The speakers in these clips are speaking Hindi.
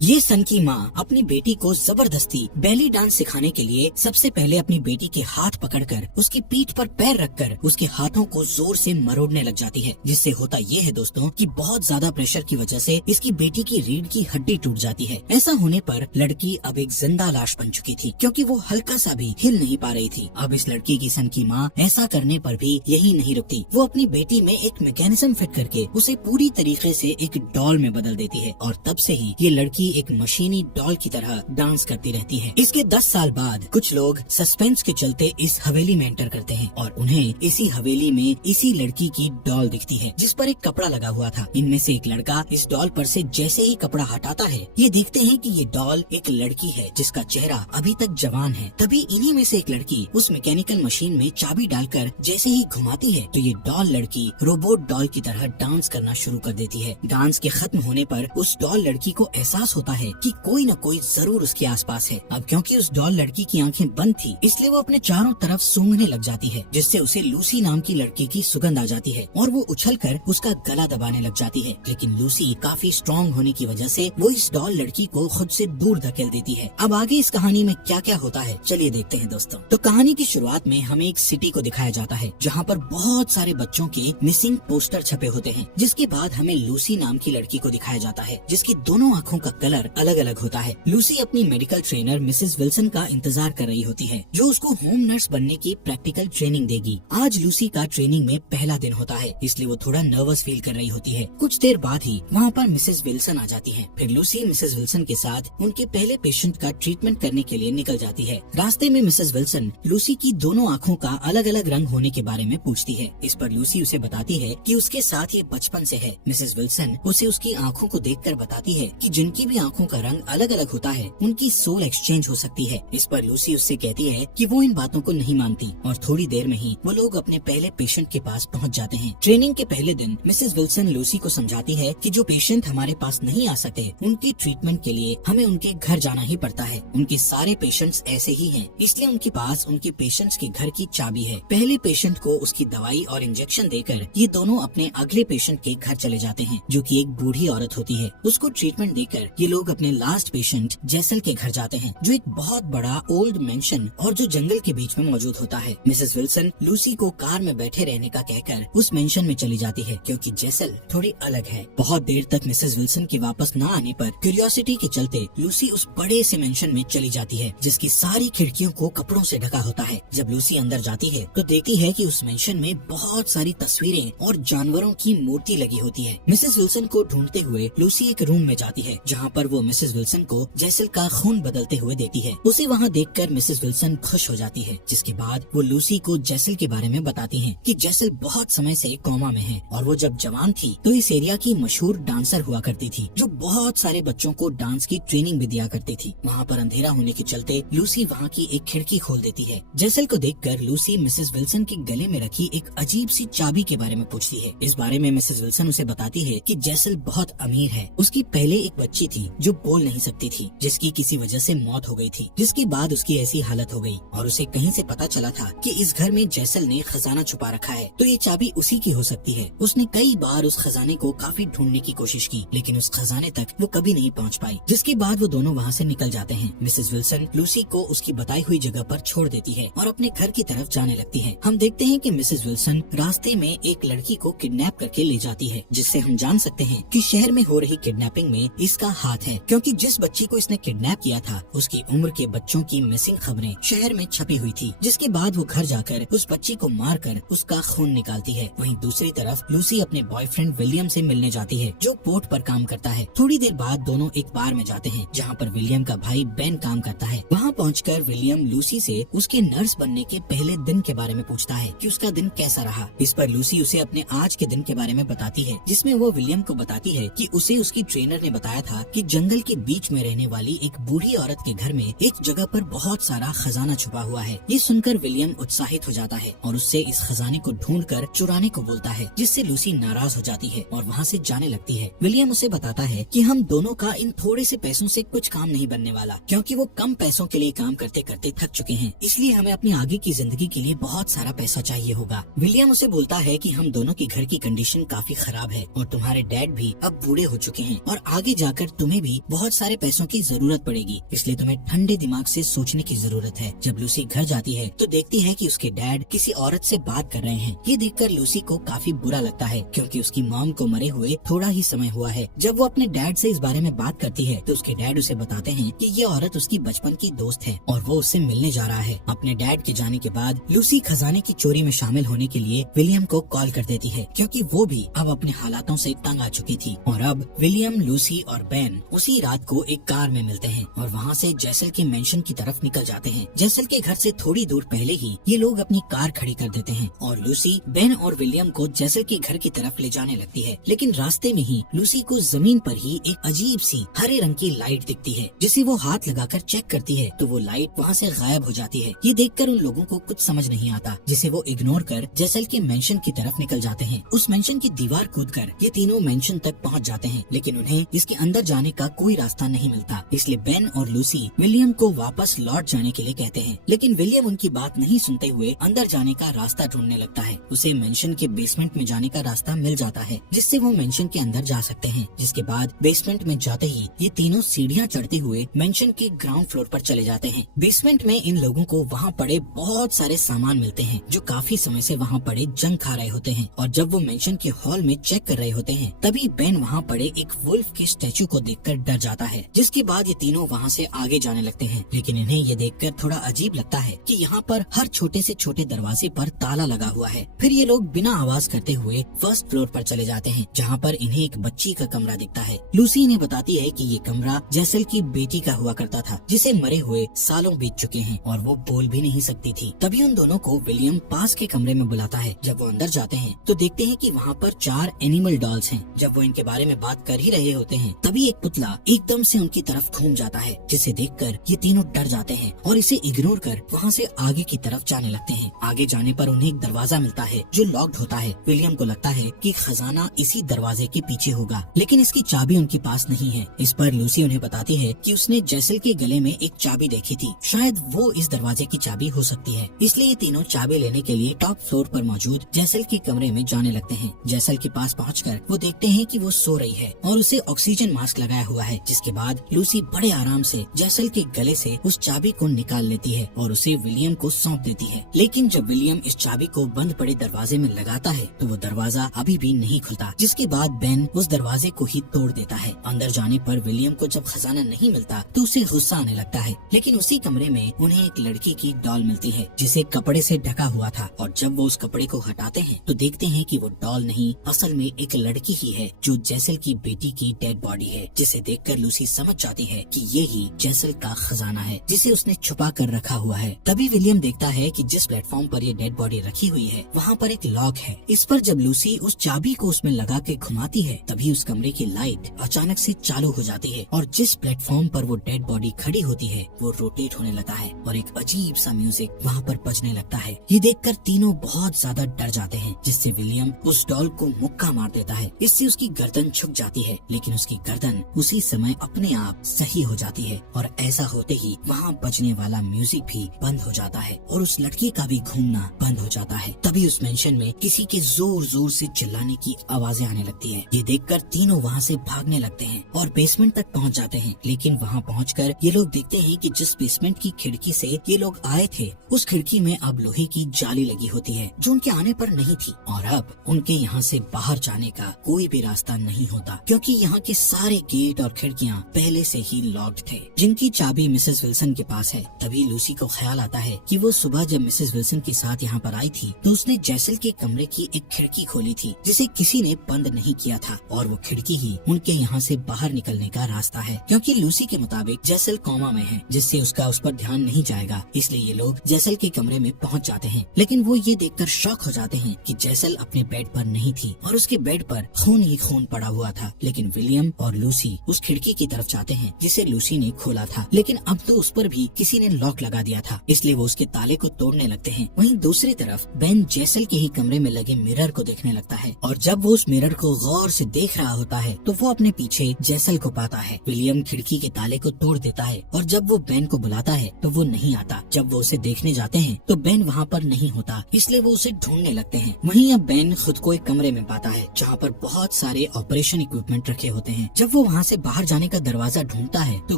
ये सन की माँ अपनी बेटी को जबरदस्ती बेली डांस सिखाने के लिए सबसे पहले अपनी बेटी के हाथ पकड़कर उसकी पीठ पर पैर रखकर उसके हाथों को जोर से मरोड़ने लग जाती है, जिससे होता ये है दोस्तों कि बहुत ज्यादा प्रेशर की वजह से इसकी बेटी की रीढ़ की हड्डी टूट जाती है। ऐसा होने पर लड़की अब एक जिंदा लाश बन चुकी थी, क्योंकि वो हल्का सा भी हिल नहीं पा रही थी। अब इस लड़की की सन की माँ ऐसा करने पर भी यही नहीं रुकती, वो अपनी बेटी में एक मैकेनिज्म फिट करके उसे पूरी तरीके से एक डॉल में बदल देती है, और तब से ही ये लड़की एक मशीनी डॉल की तरह डांस करती रहती है। इसके 10 साल बाद कुछ लोग सस्पेंस के चलते इस हवेली में एंटर करते हैं और उन्हें इसी हवेली में इसी लड़की की डॉल दिखती है, जिस पर एक कपड़ा लगा हुआ था। इनमें से एक लड़का इस डॉल पर से जैसे ही कपड़ा हटाता है, ये देखते हैं कि ये डॉल एक लड़की है जिसका चेहरा अभी तक जवान है। तभी इन्हीं में से एक लड़की उस मैकेनिकल मशीन में चाबी डालकर जैसे ही घुमाती है तो ये डॉल लड़की रोबोट डॉल की तरह डांस करना शुरू कर देती है। डांस के खत्म होने पर उस डॉल लड़की को एहसास होता है कि कोई न कोई जरूर उसके आसपास है। अब क्योंकि उस डॉल लड़की की आंखें बंद थी, इसलिए वो अपने चारों तरफ सूंघने लग जाती है, जिससे उसे लूसी नाम की लड़की की सुगंध आ जाती है और वो उछलकर उसका गला दबाने लग जाती है। लेकिन लूसी काफी स्ट्रॉन्ग होने की वजह से वो इस डॉल लड़की को खुद से दूर धकेल देती है। अब आगे इस कहानी में क्या क्या होता है, चलिए देखते हैं दोस्तों। तो कहानी की शुरुआत में हमें एक सिटी को दिखाया जाता है जहाँ पर बहुत सारे बच्चों के मिसिंग पोस्टर छपे होते हैं। जिसके बाद हमें लूसी नाम की लड़की को दिखाया जाता है जिसकी दोनों आँखों का कलर अलग अलग होता है। लूसी अपनी मेडिकल ट्रेनर मिसेस विल्सन का इंतजार कर रही होती है, जो उसको होम नर्स बनने की प्रैक्टिकल ट्रेनिंग देगी। आज लूसी का ट्रेनिंग में पहला दिन होता है, इसलिए वो थोड़ा नर्वस फील कर रही होती है। कुछ देर बाद ही वहाँ पर मिसेस विल्सन आ जाती है। फिर लूसी मिसेस विल्सन के साथ उनके पहले पेशेंट का ट्रीटमेंट करने के लिए निकल जाती है। रास्ते में मिसेस विल्सन लूसी की दोनों आँखों का अलग अलग रंग होने के बारे में पूछती है। इस पर लूसी उसे बताती है कि उसके साथ ये बचपन से है। मिसेस विल्सन उसे उसकी आँखों को देखकर बताती है कि जिनकी भी आँखों का रंग अलग अलग होता है उनकी सोल एक्सचेंज हो सकती है। इस पर लूसी उससे कहती है कि वो इन बातों को नहीं मानती, और थोड़ी देर में ही वो लोग अपने पहले पेशेंट के पास पहुंच जाते हैं। ट्रेनिंग के पहले दिन मिसेस विल्सन लूसी को समझाती है कि जो पेशेंट हमारे पास नहीं आ सकते उनकी ट्रीटमेंट के लिए हमें उनके घर जाना ही पड़ता है। उनके सारे पेशेंट्स ऐसे ही हैं, इसलिए उनके पास उनके पेशेंट्स के घर की चाबी है। पहले पेशेंट को उसकी दवाई और इंजेक्शन देकर ये दोनों अपने अगले पेशेंट के घर चले जाते हैं, जो कि एक बूढ़ी औरत होती है। उसको ट्रीटमेंट देकर ये लोग अपने लास्ट पेशेंट जैसल के घर जाते हैं, जो एक बहुत बड़ा ओल्ड मेंशन और जो जंगल के बीच में मौजूद होता है। मिसेस विल्सन लूसी को कार में बैठे रहने का कहकर उस मेंशन में चली जाती है, क्योंकि जैसल थोड़ी अलग है। बहुत देर तक मिसेस विल्सन के वापस न आने पर क्यूरियोसिटी के चलते लूसी उस बड़े से मेंशन में चली जाती है, जिसकी सारी खिड़कियों को कपड़ों से ढका होता है। जब लूसी अंदर जाती है तो देखती है कि उस मेंशन में बहुत सारी तस्वीरें और जानवरों की मूर्ति लगी होती है। मिसेस विल्सन को ढूंढते हुए लूसी एक रूम में जाती है, जहाँ पर वो मिसेस विल्सन को जैसल का खून बदलते हुए देती है। उसे वहाँ देखकर मिसेस विल्सन खुश हो जाती है, जिसके बाद वो लूसी को जैसल के बारे में बताती हैं कि जैसल बहुत समय से कोमा में है, और वो जब जवान थी तो इस एरिया की मशहूर डांसर हुआ करती थी, जो बहुत सारे बच्चों को डांस की ट्रेनिंग भी दिया करती थी। वहाँ पर अंधेरा होने के चलते लूसी वहाँ की एक खिड़की खोल देती है। जैसल को देखकर लूसी मिसेस विल्सन के गले में रखी एक अजीब सी चाबी के बारे में पूछती है। इस बारे में मिसेस विल्सन उसे बताती है कि जैसल बहुत अमीर है। उसकी पहले एक बच्ची थी जो बोल नहीं सकती थी, जिसकी किसी वजह से मौत हो गई थी, जिसके बाद उसकी ऐसी हालत हो गई और उसे कहीं से पता चला था कि इस घर में जैसल ने खजाना छुपा रखा है, तो ये चाबी उसी की हो सकती है। उसने कई बार उस खजाने को काफी ढूंढने की कोशिश की, लेकिन उस खजाने तक वो कभी नहीं पहुंच पाई, जिसके बाद वो दोनों वहाँ से निकल जाते हैं। मिसेस विल्सन लूसी को उसकी बताई हुई जगह पर छोड़ देती है और अपने घर की तरफ जाने लगती है। हम देखते हैं कि मिसेस विल्सन रास्ते में एक लड़की को किडनैप करके ले जाती है, जिससे हम जान सकते हैं कि शहर में हो रही किडनैपिंग में इसका हाथ है, क्योंकि जिस बच्ची को इसने किडनैप किया था उसकी उम्र के बच्चों की मिसिंग खबरें शहर में छपी हुई थी, जिसके बाद वो घर जाकर उस बच्ची को मारकर उसका खून निकालती है। वहीं दूसरी तरफ लूसी अपने बॉयफ्रेंड विलियम से मिलने जाती है, जो पोर्ट पर काम करता है। थोड़ी देर बाद दोनों एक बार में जाते हैं, जहाँ पर विलियम का भाई बेन काम करता है। वहाँ पहुंचकर विलियम लूसी से उसके नर्स बनने के पहले दिन के बारे में पूछता है कि उसका दिन कैसा रहा। इस पर लूसी उसे अपने आज के दिन के बारे में बताती है, जिसमें वो विलियम को बताती है कि उसे उसकी ट्रेनर ने बताया था कि जंगल के बीच में रहने वाली एक बूढ़ी औरत के घर में एक जगह पर बहुत सारा खजाना छुपा हुआ है। ये सुनकर विलियम उत्साहित हो जाता है और उससे इस खजाने को ढूंढकर चुराने को बोलता है, जिससे लूसी नाराज हो जाती है और वहाँ से जाने लगती है। विलियम उसे बताता है कि हम दोनों का इन थोड़े से पैसों से कुछ काम नहीं बनने वाला, क्योंकि वो कम पैसों के लिए काम करते करते थक चुके हैं, इसलिए हमें अपनी आगे की जिंदगी के लिए बहुत सारा पैसा चाहिए होगा। विलियम उसे बोलता है कि हम दोनों की घर की कंडीशन काफी खराब है और तुम्हारे डैड भी अब बूढ़े हो चुके हैं और आगे जाकर तुम तुम्हें भी बहुत सारे पैसों की जरूरत पड़ेगी, इसलिए तुम्हें ठंडे दिमाग से सोचने की जरूरत है। जब लूसी घर जाती है तो देखती है कि उसके डैड किसी औरत से बात कर रहे हैं। ये देखकर लूसी को काफी बुरा लगता है, क्योंकि उसकी मॉम को मरे हुए थोड़ा ही समय हुआ है। जब वो अपने डैड से इस बारे में बात करती है तो उसके डैड उसे बताते हैं कि ये औरत उसकी बचपन की दोस्त है और वो उससे मिलने जा रहा है। अपने डैड के जाने के बाद लूसी खजाने की चोरी में शामिल होने के लिए विलियम को कॉल कर देती है, क्योंकि वो भी अब अपने हालातों से तंग आ चुकी थी। और अब विलियम, लूसी और बेन उसी रात को एक कार में मिलते हैं और वहाँ से जैसल के मेंशन की तरफ निकल जाते हैं। जैसल के घर से थोड़ी दूर पहले ही ये लोग अपनी कार खड़ी कर देते हैं और लूसी बेन और विलियम को जैसल के घर की तरफ ले जाने लगती है। लेकिन रास्ते में ही लूसी को जमीन पर ही एक अजीब सी हरे रंग की लाइट दिखती है, जिसे वो हाथ लगाकर चेक करती है तो वो लाइट वहाँ से गायब हो जाती है। ये देखकर उन लोगों को कुछ समझ नहीं आता, जिसे वो इग्नोर कर जैसल के मेंशन की तरफ निकल जाते हैं। उस मेंशन की दीवार कूदकर ये तीनों मेंशन तक पहुँच जाते हैं, लेकिन उन्हें इसके अंदर जाने का कोई रास्ता नहीं मिलता। इसलिए बेन और लूसी विलियम को वापस लौट जाने के लिए कहते हैं, लेकिन विलियम उनकी बात नहीं सुनते हुए अंदर जाने का रास्ता ढूंढने लगता है। उसे मेंशन के बेसमेंट में जाने का रास्ता मिल जाता है, जिससे वो मेंशन के अंदर जा सकते हैं। जिसके बाद बेसमेंट में जाते ही ये तीनों सीढ़ियाँ चढ़ते हुए मेंशन के ग्राउंड फ्लोर पर चले जाते हैं। बेसमेंट में इन लोगों को वहाँ पड़े बहुत सारे सामान मिलते हैं, जो काफी समय से वहाँ पड़े जंग खा रहे होते हैं। और जब वो मेंशन के हॉल में चेक कर रहे होते हैं, तभी बेन वहाँ पड़े एक वुल्फ के स्टैचू को देखकर डर जाता है। जिसके बाद ये तीनों वहाँ से आगे जाने लगते हैं, लेकिन इन्हें ये देखकर थोड़ा अजीब लगता है कि यहाँ पर हर छोटे से छोटे दरवाजे पर ताला लगा हुआ है। फिर ये लोग बिना आवाज करते हुए फर्स्ट फ्लोर पर चले जाते हैं, जहाँ पर इन्हें एक बच्ची का कमरा दिखता है। लूसी इन्हें बताती है कि ये कमरा जैसल की बेटी का हुआ करता था, जिसे मरे हुए सालों बीत चुके हैं और वो बोल भी नहीं सकती थी। तभी उन दोनों को विलियम पास के कमरे में बुलाता है। जब वो अंदर जाते हैं तो देखते हैं कि वहाँ पर 4 एनिमल डॉल्स हैं। जब वो इनके बारे में बात कर ही रहे होते हैं, तभी एक पुतला एकदम से उनकी तरफ घूम जाता है, जिसे देखकर ये तीनों डर जाते हैं और इसे इग्नोर कर वहाँ से आगे की तरफ जाने लगते हैं। आगे जाने पर उन्हें एक दरवाजा मिलता है जो लॉक्ड होता है। विलियम को लगता है कि खजाना इसी दरवाजे के पीछे होगा, लेकिन इसकी चाबी उनके पास नहीं है। इस पर लूसी उन्हें बताती है कि उसने जैसल के गले में एक चाबी देखी थी, शायद वो इस दरवाजे की चाबी हो सकती है। इसलिए ये तीनों चाबी लेने के लिए टॉप फ्लोर पर मौजूद जैसल के कमरे में जाने लगते हैं। जैसल के पास पहुंचकर वो देखते हैं कि वो सो रही है और उसे ऑक्सीजन मास्क लगाया हुआ है। जिसके बाद लूसी बड़े आराम से जैसल के गले से उस चाबी को निकाल लेती है और उसे विलियम को सौंप देती है। लेकिन जब विलियम इस चाबी को बंद पड़े दरवाजे में लगाता है तो वो दरवाजा अभी भी नहीं खुलता। जिसके बाद बेन उस दरवाजे को ही तोड़ देता है। अंदर जाने पर विलियम को जब खजाना नहीं मिलता तो उसे गुस्सा आने लगता है, लेकिन उसी कमरे में उन्हें एक लड़की की डॉल मिलती है, जिसे कपड़े से ढका हुआ था। और जब वो उस कपड़े को हटाते हैं तो देखते हैं कि वो डॉल नहीं, असल में एक लड़की ही है, जो जैसल की बेटी की डेड बॉडी है। जिसे देखकर लूसी समझ जाती है कि ये ही जैसल का खजाना है, जिसे उसने छुपा कर रखा हुआ है। तभी विलियम देखता है कि जिस प्लेटफॉर्म पर ये डेड बॉडी रखी हुई है, वहाँ पर एक लॉक है। इस पर जब लूसी उस चाबी को उसमें लगा के घुमाती है, तभी उस कमरे की लाइट अचानक से चालू हो जाती है और जिस प्लेटफॉर्म पर वो डेड बॉडी खड़ी होती है वो रोटेट होने लगा है और एक अजीब सा म्यूजिक वहाँ पर बजने लगता है। ये देखकर तीनों बहुत ज्यादा डर जाते हैं, जिससे विलियम उस डॉल को मुक्का मार देता है। इससे उसकी गर्दन झुक जाती है, लेकिन उसकी गर्दन उसी समय अपने आप सही हो जाती है और ऐसा होते ही वहाँ बजने वाला म्यूजिक भी बंद हो जाता है और उस लड़की का भी घूमना बंद हो जाता है। तभी उस मेंशन में किसी के जोर जोर से चिल्लाने की आवाजें आने लगती है। ये देखकर तीनों वहाँ से भागने लगते हैं और बेसमेंट तक पहुँच जाते हैं। लेकिन वहाँ पहुँचकर ये लोग देखते हैं कि जिस बेसमेंट की खिड़की से ये लोग आए थे, उस खिड़की में अब लोहे की जाली लगी होती है, जो उनके आने पर नहीं थी। और अब उनके यहाँ से बाहर जाने का कोई भी रास्ता नहीं होता, क्योंकि यहाँ के सारे गेट और खिड़कियाँ पहले से ही लॉक्ड थे, जिनकी चाबी मिसेस विल्सन के पास है। तभी लूसी को ख्याल आता है कि वो सुबह जब मिसेस विल्सन के साथ यहाँ पर आई थी तो उसने जैसल के कमरे की एक खिड़की खोली थी, जिसे किसी ने बंद नहीं किया था, और वो खिड़की ही उनके यहाँ से बाहर निकलने का रास्ता है। क्योंकि लूसी के मुताबिक जैसल कोमा में है, जिससे उसका उस पर ध्यान नहीं जाएगा, इसलिए ये लोग जैसल के कमरे में पहुँच जाते हैं। लेकिन वो ये देखकर शॉक हो जाते हैं कि जैसल अपने बेड पर नहीं थी और उसके बेड पर खून ही खून पड़ा हुआ था। लेकिन विलियम और लूसी उस खिड़की की तरफ जाते हैं जिसे लूसी ने खोला था, लेकिन अब तो उस पर भी किसी ने लॉक लगा दिया था, इसलिए वो उसके ताले को तोड़ने लगते हैं। वहीं दूसरी तरफ बेन जैसल के ही कमरे में लगे मिरर को देखने लगता है और जब वो उस मिरर को गौर से देख रहा होता है तो वो अपने पीछे जैसल को पाता है। विलियम खिड़की के ताले को तोड़ देता है और जब वो बेन को बुलाता है तो वो नहीं आता। जब वो उसे देखने जाते हैं तो बेन वहाँ पर नहीं होता, इसलिए वो उसे ढूंढने लगते हैं। वहीं अब बेन खुद को एक कमरे में पाता है जहाँ पर बहुत सारे ऑपरेशन इक्विपमेंट रखे होते हैं। जब वो वहाँ वहाँ से बाहर जाने का दरवाजा ढूंढता है तो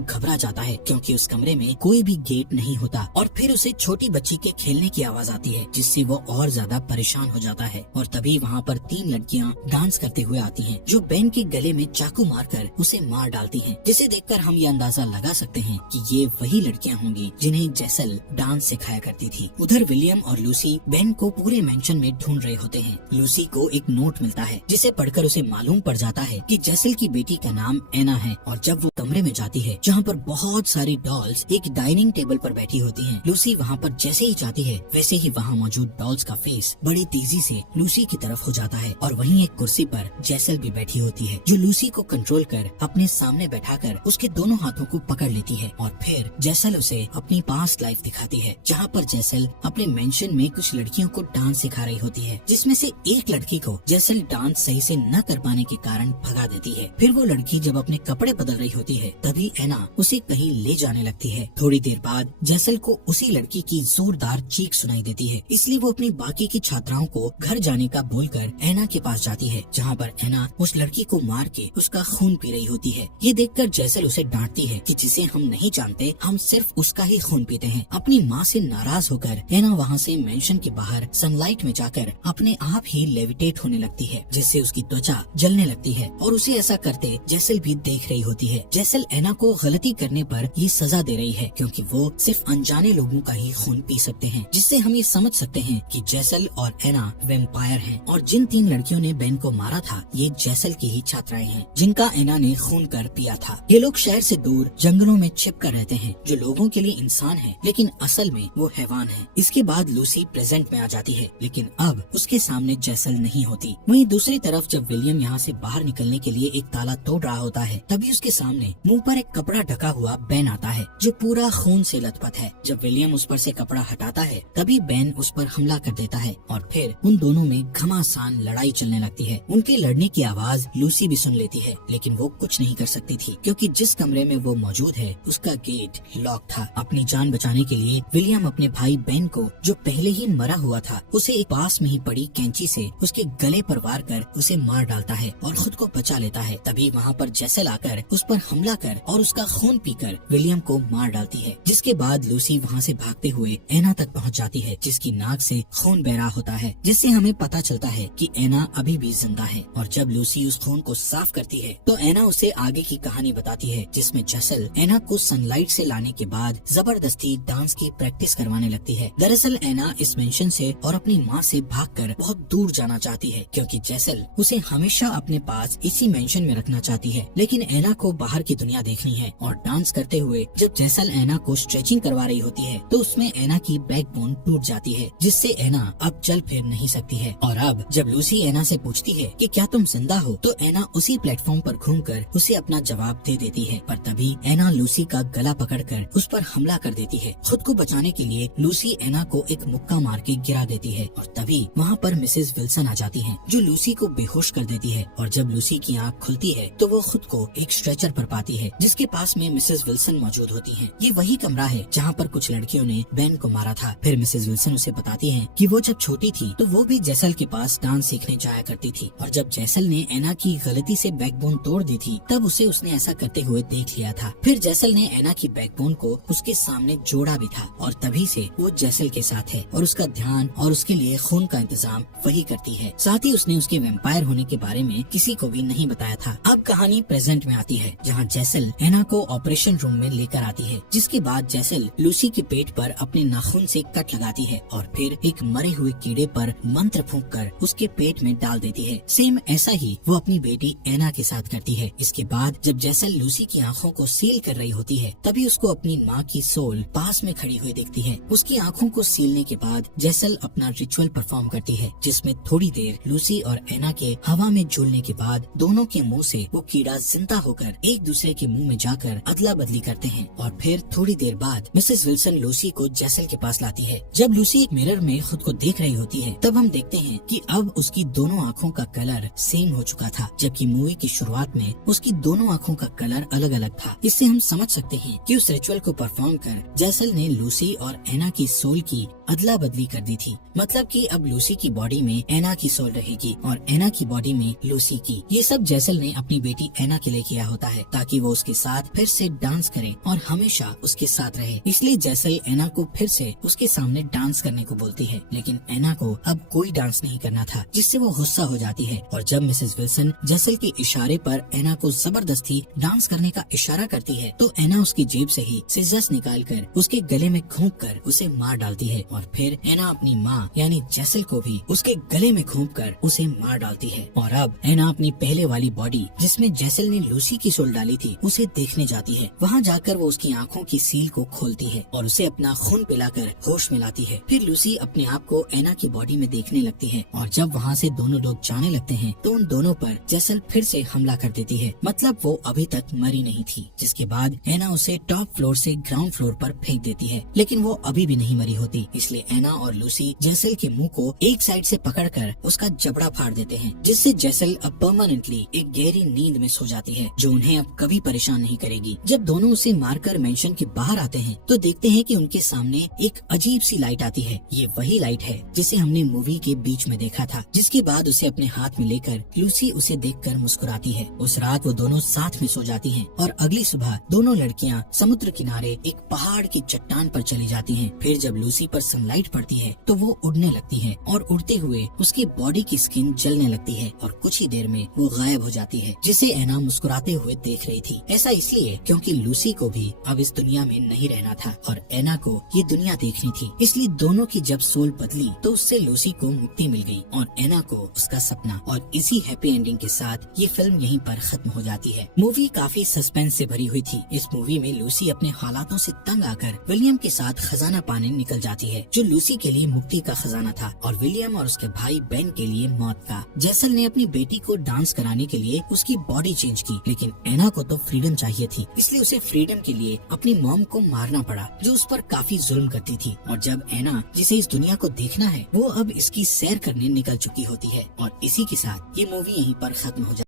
घबरा जाता है क्योंकि उस कमरे में कोई भी गेट नहीं होता। और फिर उसे छोटी बच्ची के खेलने की आवाज आती है जिससे वो और ज्यादा परेशान हो जाता है। और तभी वहाँ पर 3 लड़कियाँ डांस करते हुए आती हैं जो बेन के गले में चाकू मारकर उसे मार डालती हैं, जिसे देखकर हम ये अंदाजा लगा सकते हैं कि ये वही लड़कियाँ होंगी जिन्हें जेसल डांस सिखाया करती थी। उधर विलियम और लूसी बेन को पूरे मेंशन में ढूंढ रहे होते हैं। लूसी को एक नोट मिलता है जिसे पढ़कर उसे मालूम पड़ जाता है कि जेसल की बेटी का नाम एना है। और जब वो कमरे में जाती है जहाँ पर बहुत सारी डॉल्स एक डाइनिंग टेबल पर बैठी होती हैं, लूसी वहाँ पर जैसे ही जाती है वैसे ही वहाँ मौजूद डॉल्स का फेस बड़ी तेजी से लूसी की तरफ हो जाता है। और वहीं एक कुर्सी पर जेसल भी बैठी होती है जो लूसी को कंट्रोल कर अपने सामने बैठाकर उसके दोनों हाथों को पकड़ लेती है। और फिर जेसल उसे अपनी पास्ट लाइफ दिखाती है जहाँ पर जेसल अपने मेंशन में कुछ लड़कियों को डांस सिखा रही होती है, जिसमें से एक लड़की को जेसल डांस सही से न कर पाने के कारण भगा देती है। फिर वो लड़की जब अपने कपड़े बदल रही होती है तभी एना उसे कहीं ले जाने लगती है। थोड़ी देर बाद जेसल को उसी लड़की की जोरदार चीख सुनाई देती है, इसलिए वो अपनी बाकी की छात्राओं को घर जाने का बोलकर एना के पास जाती है जहाँ पर एना उस लड़की को मार के उसका खून पी रही होती है। ये देखकर जेसल उसे डांटती है कि जिसे हम नहीं जानते हम सिर्फ उसका ही खून पीते हैं। अपनी माँ से नाराज होकर एना वहाँ से मेंशन के बाहर सनलाइट में जाकर अपने आप ही लेविटेट होने लगती है, जिससे उसकी त्वचा जलने लगती है। और उसे ऐसा करते जेसल भी देख रही होती है। जेसल एना को गलती करने पर ये सजा दे रही है क्योंकि वो सिर्फ अनजाने लोगों का ही खून पी सकते हैं, जिससे हम ये समझ सकते हैं कि जेसल और एना वेम्पायर हैं। और जिन 3 लड़कियों ने बेन को मारा था ये जेसल की ही छात्राएं हैं जिनका एना ने खून कर पिया था। ये लोग शहर से दूर जंगलों में छिप कर रहते हैं जो लोगों के लिए इंसान है लेकिन असल में वो हैवान है। इसके बाद लूसी प्रेजेंट में आ जाती है लेकिन अब उसके सामने जेसल नहीं होती। वहीं दूसरी तरफ जब विलियम यहाँ से बाहर निकलने के लिए एक ताला तोड़ रहा होता है तभी उसके सामने मुंह पर एक कपड़ा ढका हुआ बेन आता है जो पूरा खून से लथपथ है। जब विलियम उस पर से कपड़ा हटाता है तभी बेन उस पर हमला कर देता है और फिर उन दोनों में घमासान लड़ाई चलने लगती है। उनके लड़ने की आवाज लूसी भी सुन लेती है लेकिन वो कुछ नहीं कर सकती थी क्योंकि जिस कमरे में वो मौजूद है उसका गेट लॉक था। अपनी जान बचाने के लिए विलियम अपने भाई बेन को जो पहले ही मरा हुआ था उसे एक पास में ही पड़ी कैंची से उसके गले पर वार कर उसे मार डालता है और खुद को बचा लेता है। तभी वहाँ पर जेसल आकर उस पर हमला कर और उसका खून पीकर विलियम को मार डालती है, जिसके बाद लूसी वहाँ से भागते हुए एना तक पहुँच जाती है जिसकी नाक से खून बह रहा होता है, जिससे हमें पता चलता है कि एना अभी भी जिंदा है। और जब लूसी उस खून को साफ करती है तो एना उसे आगे की कहानी बताती है जिसमें जेसल एना को सनलाइट से लाने के बाद जबरदस्ती डांस की प्रैक्टिस करवाने लगती है। दरअसल एना इस मेंशन से और अपनी माँ से भागकर बहुत दूर जाना चाहती है क्योंकि जेसल उसे हमेशा अपने पास इसी मेंशन में रखना चाहती है, लेकिन एना को बाहर की दुनिया देखनी है। और डांस करते हुए जब जेसल एना को स्ट्रेचिंग करवा रही होती है तो उसमें एना की बैकबोन टूट जाती है जिससे एना अब चल फिर नहीं सकती है। और अब जब लूसी एना से पूछती है कि क्या तुम जिंदा हो तो एना उसी प्लेटफॉर्म पर घूमकर उसे अपना जवाब दे देती है। पर तभी एना लूसी का गला पकड़कर उस पर हमला कर देती है। खुद को बचाने के लिए लूसी एना को एक मुक्का मार के गिरा देती है और तभी वहाँ पर मिसेस विल्सन आ जाती हैं जो लूसी को बेहोश कर देती है। और जब लूसी की आँख खुलती है तो वो खुद को एक स्ट्रेचर पर पाती है जिसके पास में मिसेस विल्सन मौजूद होती हैं। ये वही कमरा है जहाँ पर कुछ लड़कियों ने बेन को मारा था। फिर मिसेस विल्सन उसे बताती हैं कि वो जब छोटी थी तो वो भी जेसल के पास डांस सीखने जाया करती थी और जब जेसल ने एना की गलती से बैकबोन तोड़ दी थी तब उसने ऐसा करते हुए देख लिया था। फिर जेसल ने एना की बैकबोन को उसके सामने जोड़ा भी था और तभी से वो जेसल के साथ है और उसका ध्यान और उसके लिए खून का इंतजाम वही करती है। साथ ही उसने उसके वेम्पायर होने के बारे में किसी को भी नहीं बताया था। अब कहानी प्रेजेंट में आती है जहाँ जेसल एना को ऑपरेशन रूम में लेकर आती है, जिसके बाद जेसल लूसी के पेट पर अपने नाखून से कट लगाती है और फिर एक मरे हुए कीड़े पर मंत्र फूंक कर उसके पेट में डाल देती है। सेम ऐसा ही वो अपनी बेटी एना के साथ करती है। इसके बाद जब जेसल लूसी की आंखों को सील कर रही होती है तभी उसको अपनी माँ की सोल पास में खड़ी हुई दिखती है। उसकी आंखों को सीलने के बाद जेसल अपना रिचुअल परफॉर्म करती है जिसमें थोड़ी देर लूसी और एना के हवा में झूलने के बाद दोनों के मुंह से वो कीड़ा जिंदा होकर एक दूसरे के मुंह में जाकर अदला बदली करते हैं। और फिर थोड़ी देर बाद मिसेस विल्सन लूसी को जेसल के पास लाती है। जब लूसी एक मिरर में खुद को देख रही होती है तब हम देखते हैं कि अब उसकी दोनों आँखों का कलर सेम हो चुका था, जबकि मूवी की शुरुआत में उसकी दोनों आँखों का कलर अलग अलग था। इससे हम समझ सकते हैं कि उस रिचुअल को परफॉर्म कर जेसल ने लूसी और एना की सोल की अदला बदली कर दी थी। मतलब कि अब लूसी की बॉडी में एना की सोल रहेगी और एना की बॉडी में लूसी की। ये सब जैसल ने अपनी बेटी एना के लिए किया होता है ताकि वो उसके साथ फिर से डांस करे और हमेशा उसके साथ रहे। इसलिए जैसल एना को फिर से उसके सामने डांस करने को बोलती है, लेकिन एना को अब कोई डांस नहीं करना था, जिससे वो गुस्सा हो जाती है। और जब मिसेस विल्सन जैसल के इशारे पर एना को जबरदस्ती डांस करने का इशारा करती है तो एना उसकी जेब से ही सिजर्स निकाल कर उसके गले में घोंप कर उसे मार डालती है और फिर एना अपनी माँ यानी जैसल को भी उसके गले में घोंप कर उसे मार डालती है। और अब एना अपनी पहले वाली बॉडी जिसमें जैसल ने लूसी की सोल डाली थी उसे देखने जाती है। वहाँ जाकर वो उसकी आँखों की सील को खोलती है और उसे अपना खून पिलाकर होश में लाती है। फिर लूसी अपने आप को एना की बॉडी में देखने लगती है और जब वहाँ से दोनों लोग जाने लगते हैं तो उन दोनों पर जैसल फिर से हमला कर देती है। मतलब वो अभी तक मरी नहीं थी, जिसके बाद एना उसे टॉप फ्लोर से ग्राउंड फ्लोर पर फेंक देती है, लेकिन वो अभी भी नहीं मरी होती। इसलिए एना और लूसी जैसल के मुंह को एक साइड से पकड़कर उसका जबड़ा फाड़ देते हैं, जिससे जैसल अब परमानेंटली एक गहरी नींद में सो जाती है जो उन्हें अब कभी परेशान नहीं करेगी। जब दोनों उसे मारकर मेंशन के बाहर आते हैं तो देखते हैं कि उनके सामने एक अजीब सी लाइट आती है। ये वही लाइट है जिसे हमने मूवी के बीच में देखा था। जिसके बाद उसे अपने हाथ में लेकर लूसी उसे देखकर मुस्कुराती है। उस रात वो दोनों साथ में सो जाती हैं और अगली सुबह दोनों लड़कियां समुद्र किनारे एक पहाड़ की चट्टान पर चली जाती हैं। फिर जब लूसी पर सनलाइट पड़ती है तो वो उड़ने लगती है और उड़ते हुए उसकी बॉडी की स्किन जलने लगती है और कुछ ही देर में वो गायब हो जाती है, जिसे एना मुस्कुराते हुए देख रही थी। ऐसा इसलिए क्योंकि लूसी को भी अब इस दुनिया में नहीं रहना था और एना को ये दुनिया देखनी थी। इसलिए दोनों की जब सोल बदली तो उससे लूसी को मुक्ति मिल गई और एना को उसका सपना। और इसी हैप्पी एंडिंग के साथ ये फिल्म यहीं पर खत्म हो जाती है। मूवी काफी सस्पेंस से भरी हुई थी। इस मूवी में लूसी अपने हालातों से तंग आकर विलियम के साथ खजाना पाने निकल जाती है, जो लूसी के लिए मुक्ति का खजाना था और विलियम और उसके भाई बेन के लिए मौत का। जैसल ने अपनी बेटी को डांस कराने के लिए उसकी बॉडी चेंज की, लेकिन एना को तो फ्रीडम चाहिए थी, इसलिए उसे फ्रीडम के लिए अपनी मॉम को मारना पड़ा, जो उस पर काफी जुल्म करती थी। और जब एना, जिसे इस दुनिया को देखना है, वो अब इसकी सैर करने निकल चुकी होती है। और इसी के साथ ये मूवी यहीं पर खत्म हो जाती है।